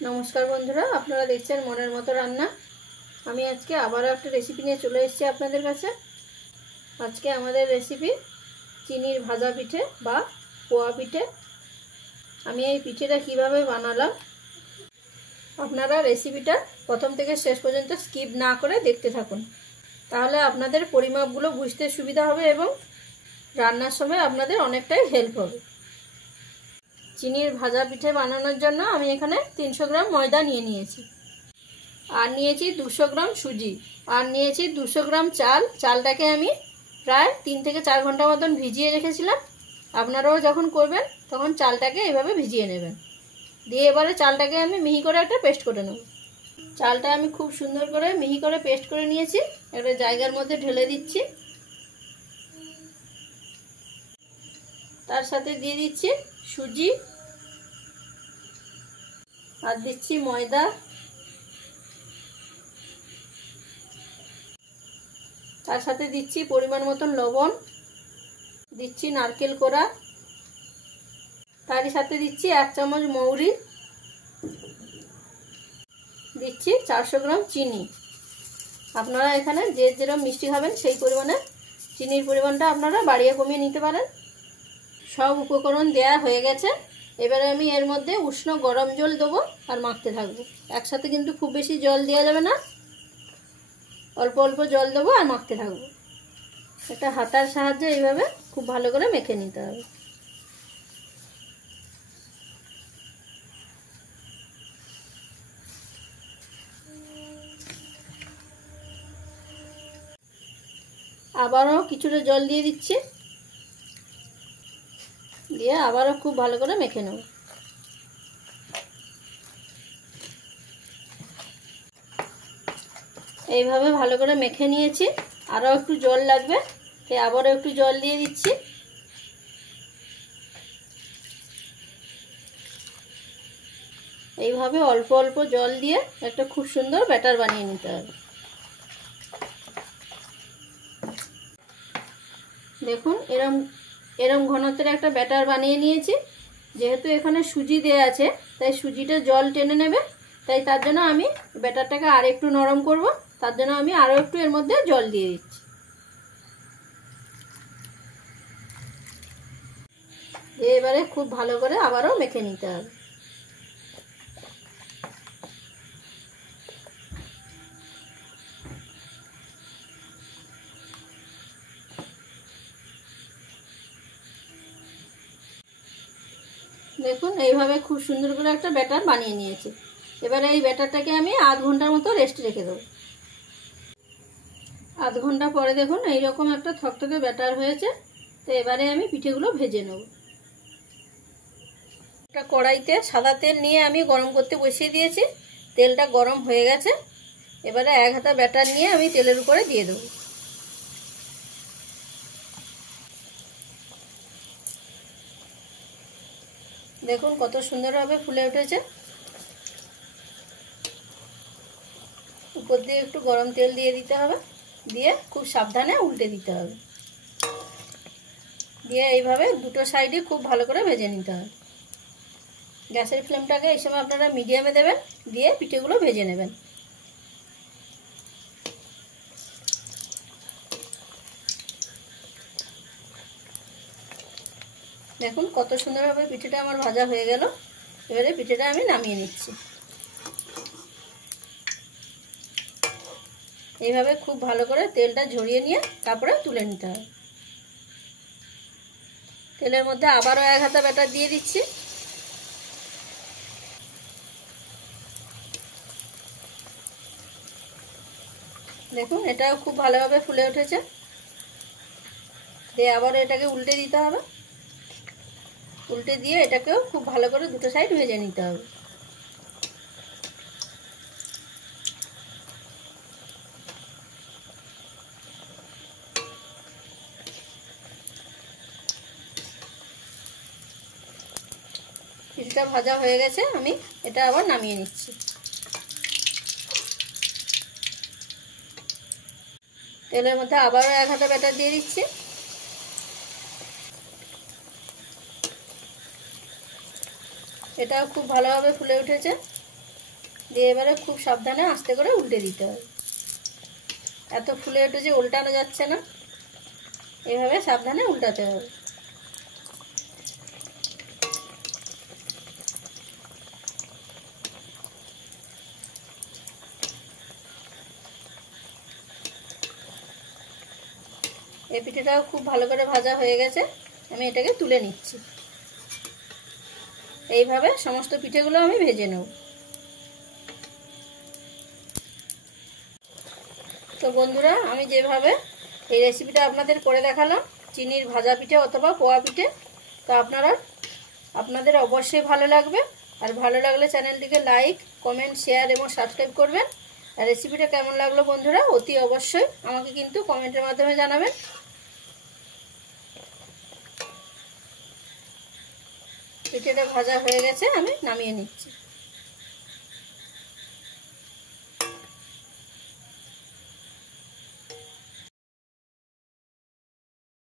नमस्कार बंधुरा आपनारा देखছেন মনের মতো রান্না। আমি আজকে আবারও একটা রেসিপি নিয়ে চলে এসেছি আপনাদের কাছে। আজকে আমাদের রেসিপি চিনির ভাজা পিঠে বা পোয়া পিঠে। আমি এই পিঠেটা কিভাবে বানালাম আপনারা রেসিপিটা প্রথম থেকে শেষ পর্যন্ত স্কিপ না করে দেখতে থাকুন, তাহলে আপনাদের পরিমাপগুলো বুঝতে সুবিধা হবে এবং রান্নার সময় আপনাদের অনেকটাই হেল্প হবে। চিনির ভাজা পিঠে বানানোর জন্য আমি এখানে 300 গ্রাম ময়দা নিয়েছি, আর নিয়েছি 200 গ্রাম সুজি, আর নিয়েছি 200 গ্রাম চাল। চালটাকে আমি প্রায় 3 থেকে 4 ঘন্টা মতন ভিজিয়ে রেখেছিলাম। আপনারাও যখন করবেন তখন চালটাকে এইভাবে ভিজিয়ে নেবেন। দিয়ে এবারে চালটাকে আমি মিহি করে একটা পেস্ট করে নেব। চালটা আমি খুব সুন্দর করে মিহি করে পেস্ট করে নিয়েছি। একটা জায়গার মধ্যে ঢেলে দিচ্ছি। তার সাথে দিয়ে দিচ্ছি সুজি, আর দিচ্ছি ময়দা, তার সাথে দিচ্ছি পরিমাণ মতন লবণ, দিচ্ছি নারকেল কোড়া, তারই সাথে দিচ্ছি 1 চামচ মৌরি, দিচ্ছি 400 গ্রাম চিনি। আপনারা এখানে যে যেরকম মিষ্টি খাবেন সেই পরিমাণে চিনির পরিমাণটা আপনারা বাড়িয়ে কমিয়ে নিতে পারেন। সব উপকরণ দেয়া হয়ে গেছে। এবারে আমি এর মধ্যে উষ্ণ গরম জল দেবো আর মাখতে থাকবো। একসাথে কিন্তু খুব বেশি জল দেওয়া যাবে না, অল্প অল্প জল দেবো আর মাখতে থাকবো। এটা হাতার সাহায্যে এইভাবে খুব ভালো করে মেখে নিতে হবে। আবারও কিছুটা জল দিয়ে দিচ্ছি, দিয়ে আবারও খুব ভালো করে মেখে নেব। এইভাবে ভালো করে মেখে নিয়েছি। আরও একটু জল লাগবে, তাই আবারও একটু জল দিয়ে দিচ্ছি। এইভাবে অল্প অল্প জল দিয়ে একটা খুব সুন্দর ব্যাটার বানিয়ে নিতে হবে। দেখুন এরম ঘনত্বের একটা ব্যাটার বানিয়ে নিয়েছি। যেহেতু এখানে সুজি দেয়া আছে তাই সুজিটা জল টেনে নেবে, তাই তার জন্য আমি ব্যাটারটাকে আর একটু নরম করব। তার জন্য আমি আরও একটু এর মধ্যে জল দিয়ে দিচ্ছি। এবারে খুব ভালো করে আবারও মেখে নিতে হবে। দেখুন এইভাবে খুব সুন্দর করে একটা ব্যাটার বানিয়ে নিয়েছি। এবারে এই ব্যাটারটাকে আমি আধ ঘন্টার মতো রেস্টে রেখে দেবো। আধ ঘন্টা পরে দেখুন এইরকম একটা থকথকে ব্যাটার হয়েছে। তো এবারে আমি পিঠেগুলো ভেজে নেব। একটা কড়াইতে সাদা তেল নিয়ে আমি গরম করতে বসিয়ে দিয়েছি। তেলটা গরম হয়ে গেছে। এবারে 1 হাতা ব্যাটার নিয়ে আমি তেলের উপরে দিয়ে দেবো। দেখুন কত সুন্দরভাবে ফুলে উঠেছে। উপর দিয়ে একটু গরম তেল দিয়ে দিতে হবে, দিয়ে খুব সাবধানে উল্টে দিতে হবে। দিয়ে এইভাবে দুটো সাইডে খুব ভালো করে ভেজে নিতে হবে। গ্যাসের ফ্লেমটাকে এই সময় আপনারা মিডিয়ামে দেবেন, দিয়ে পিঠেগুলো ভেজে নেবেন। দেখুন কত সুন্দরভাবে পিঠেটা আমার ভাজা হয়ে গেল। এবারে পিঠেটা আমি নামিয়ে নিচ্ছি। এইভাবে খুব ভালো করে তেলটা ঝরিয়ে নিয়ে তারপরে তুলে নিতে হবে। তেলের মধ্যে আবারও 1 হাতা ব্যাটার দিয়ে দিচ্ছি। দেখুন এটাও খুব ভালোভাবে ফুলে উঠেছে। দিয়ে আবার এটাকে উল্টে দিতে হবে। উল্টে দিয়ে এটাকেও খুব ভালো করে দুটো সাইড ভেজে নিতে হবে। পিঠেটা ভাজা হয়ে গেছে, আমি এটা আবার নামিয়ে নিচ্ছি। তেলের মধ্যে আবারও 1 হাতা ব্যাটার দিয়ে দিচ্ছি। এটাও খুব ভালোভাবে ফুলে উঠেছে। দিয়ে এবারে খুব সাবধানে আস্তে করে উল্টে দিতে হবে। এত ফুলে উঠেছে উল্টানো যাচ্ছে না, এভাবে সাবধানে উল্টাতে হবে। এই পিঠেটাও খুব ভালো করে ভাজা হয়ে গেছে, আমি এটাকে তুলে নিচ্ছি। এইভাবে সমস্ত পিঠেগুলো আমি ভেজে নেব। তো বন্ধুরা, আমি যেভাবে এই রেসিপিটা আপনাদের করে দেখালাম চিনির ভাজা পিঠে অথবা পোয়া পিঠে, তো আপনাদের অবশ্যই ভালো লাগবে। আর ভালো লাগলে চ্যানেলটিকে লাইক, কমেন্ট, শেয়ার এবং সাবস্ক্রাইব করবেন। আর রেসিপিটা কেমন লাগলো বন্ধুরা অতি অবশ্যই আমাকে কিন্তু কমেন্টের মাধ্যমে জানাবেন। পিঠেটা ভাজা হয়ে গেছে, আমি নামিয়ে নিচ্ছি।